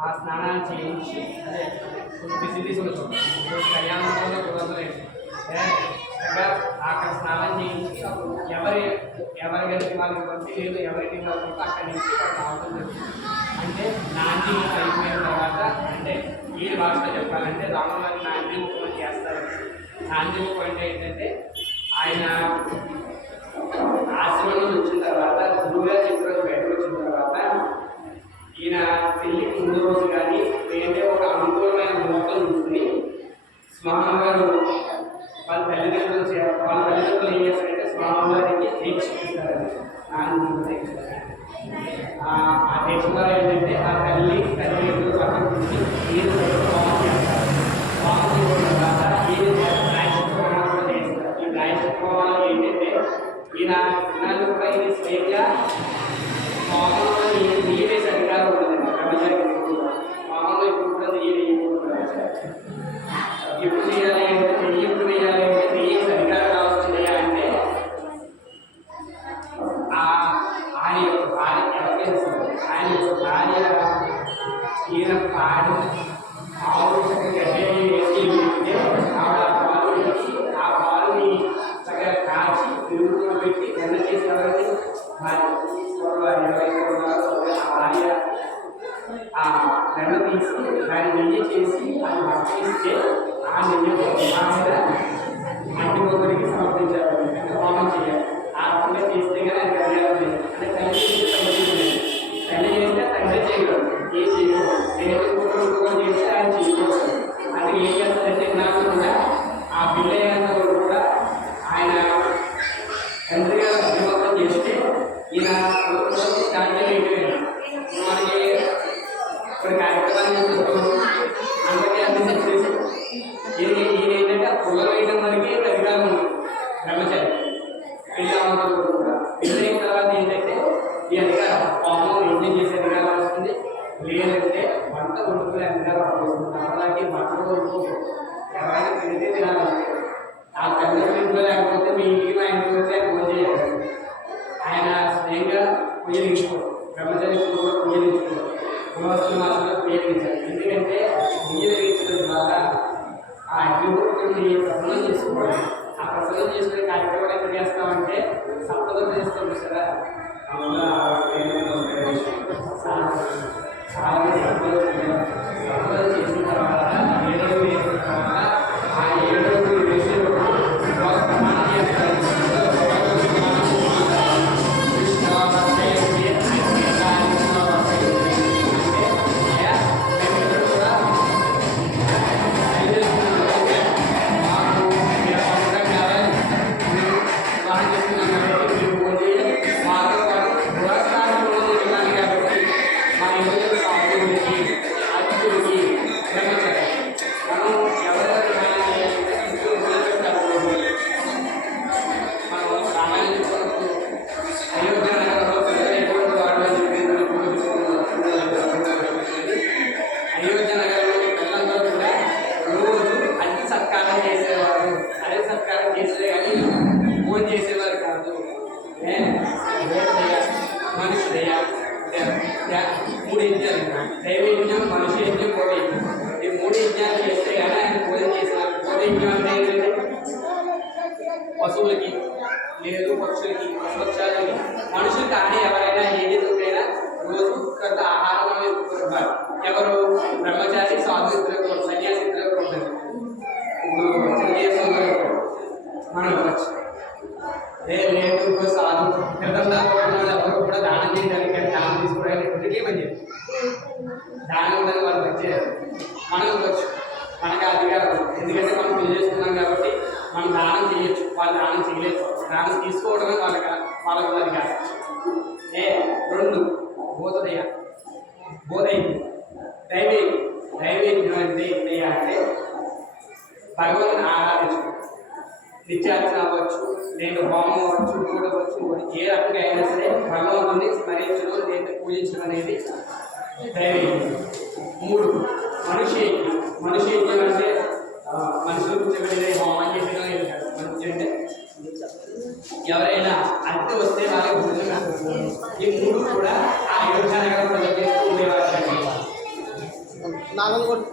ఆ స్నానాలు చేయించి అదే ఫెసిలిటీస్ ఉండొచ్చు కళ్యాణంలో కుదరలేదు అక్కడ స్నానం చేయించి ఎవరి గడికి వాళ్ళకి పంపి లేదు ఎవరికి వాళ్ళకి అక్కడి నుంచి వాళ్ళు రావడం జరుగుతుంది. అంటే నాంది అయిపోయిన తర్వాత అంటే ఈ భాషలో చెప్పాలంటే రామవారి నాంది ముఖం చేస్తారు. నాంది ముఖం అంటే ఏంటంటే ఆయన ఆశ్రమంలో వచ్చిన తర్వాత గురువుగా చెప్పిన రోజు బయటకు వచ్చిన తర్వాత ఈయన పెళ్ళికి ముందు రోజు కానీ లేదంటే ఒక అనుకూలమైన ముహూర్తం చూసుకుని స్వామివారు వాళ్ళ తల్లిదండ్రులు ఏం చేస్తారంటే స్వామివారికి దీక్ష ఇస్తారండి. ఆ దీక్ష ద్వారా ఏంటంటే ఆ తల్లిదండ్రులు పక్కన నుంచి ఈయన హోమం చేస్తారు. హోమం చేసిన తర్వాత ఈయన ప్రాయశ్చిత్తం చేస్తారు. ఈ ప్రాయశ్చిత్తంలో ఏంటంటే ఈయన పిల్లలు కూడా ఇది స్వేచ్ఛగా మామూలుగా నీరు వేసే అధికారం ఉంటుందండి. బ్రహ్మచారి మామూలుగా ఇప్పుడు కూడా నీరు ఎప్పుడు చేయాలి అంటే ఎప్పుడు వేయాలి అంటే నెయ్యి అధికారం కావచ్చు అంటే ఆయన యొక్క భార్య ఎవరికైనా ఆయన యొక్క భార్య ఈయన పాడి ఆవులు చక్కగా గడ్డి వేసి ఆవిడ పాలు వేసి ఆ పాలుని చక్కగా కాచి తిరుగుతూ పెట్టి గంట చేసేవారిని భార్య ఎవరైతే ఉన్నారో ఆ భార్య ఆ గంట తీసి దాన్ని నెయ్యి చేసి అది భక్తిస్తే ఆ నెయ్యి మీద మట్టి ఒకరికి సమర్పించారు. అంటే హోమం చేయాలి. ఆ రకంగా చేస్తే కానీ అది కళ్యాణం చేయాలి. అంటే తల్లి చేస్తే తల్లి చేస్తే తండ్రి చేయగలరు. ఏం చేయకూడదు. నేను చేస్తే ఆయన చేయకూడదు. అది ఏం చేస్తారంటే నాకు కూడా ఆ పిల్ల అయినంత వరకు కూడా ఆయన తండ్రి గారు అభిమతం చేస్తే ఈయన స్టార్ట్ అయిపోయింది. మనకి ఇప్పుడు కార్యక్రమాలు అందరికీ అన్ని చేసి ఈయన ఏంటంటే పొగ వేయడం వరకే అధికారం ఉంది బ్రహ్మచారి. పెళ్ళి అవ్వడం కూడా పెళ్ళైన తర్వాత ఏంటంటే ఈ అధికారం హోమం యజ్ఞం చేసే అధికారం వస్తుంది. లేదంటే వంట వండుకునే అధికారం వస్తుంది. అలాగే బట్టలు వండుకోవచ్చు. ఎవరైనా తిరిగితే తినాలంటే ఆ తల్లిదండ్రులు లేకపోతే మీ ఇంటికి మా ఇంటికి వచ్చి ఆయన ఫోన్ చేయాలి. ఆయన స్వయంగా ఉపయోగించుకోరు. బ్రహ్మచారి కూడా ఉపయోగించుకోరు. పునవస్తు మాసంలో ఉపయోగించాలి. ఎందుకంటే ఉపయోగించడం ద్వారా ఆ అగ్నిహోత్రుని ప్రసన్నం చేసుకోవాలి. ఆ ప్రసన్నం చేసుకునే కార్యక్రమాలు ఎక్కడ చేస్తామంటే సప్తదం చేస్తాం కదా. సప్తదం చేసిన తర్వాత 7వ వేసిన తర్వాత ఆ 7వ వేసేటప్పుడు ప్రమాణం చేస్తారు. మూడు యజ్ఞాలు దైవ యజ్ఞం, మనుష్య యజ్ఞం, భోగ యజ్ఞం. ఈ 3 యజ్ఞాలు చేస్తే కానీ ఆయన పూజ చేసేవారు. భోగ యజ్ఞం అంటే ఏంటంటే పశువులకి లేదు పక్షులకి పశుపక్షాలకి మనుషులకి ఆడే ఎవరైనా ఏది దొరికైనా రోజు కొంత ఆహారం ఇవ్వాలి. ఎవరు బ్రహ్మచారి సాధు ఇద్దరు సన్యాసి ఇద్దరు ఉంటుంది. ఇప్పుడు చిన్న మనం ఇవ్వచ్చు. లేదు సాధు క్రితంగా ఎవరు కూడా దానం చేయడానికి దానం తీసుకోవడానికి ఏమని చెప్పి దానం ఉందని వాళ్ళు వచ్చేయారు. మనం ఇవ్వచ్చు. మనకి అధికారం ఎందుకంటే మనం పూజ చేసుకున్నాం కాబట్టి మనం దానం చేయొచ్చు. వాళ్ళు దానం చేయలేదు. దానం తీసుకోవడమే వాళ్ళకి అధికారం. 2 బోధదయ బోధైక్యం దైవైక్యం అంటే ఏంటయ్యా అంటే భగవంతుని ఆరాధించడం. నిత్యార్చన అవ్వచ్చు, లేదు హోమం అవ్వచ్చు, నూట అవ్వచ్చు, ఏ రకంగా అయినా సరే భగవంతుని స్మరించడం లేదా పూజించడం అనేది దైవైక్యం. 3 మనుష్యైక్యం. మనుష్యైక్యం అంటే మనుషులు కూర్చోబెట్టే హోమం చేయడం లేదు కదా. మనిషి అంటే ఎవరైనా అద్దె వస్తే వాళ్ళకి భోజనం. ఈ 3 కూడా ఆ అయోధ్య నగరం ప్రజలు చేస్తూ ఉండేవారు. నాలుగు కొట్టు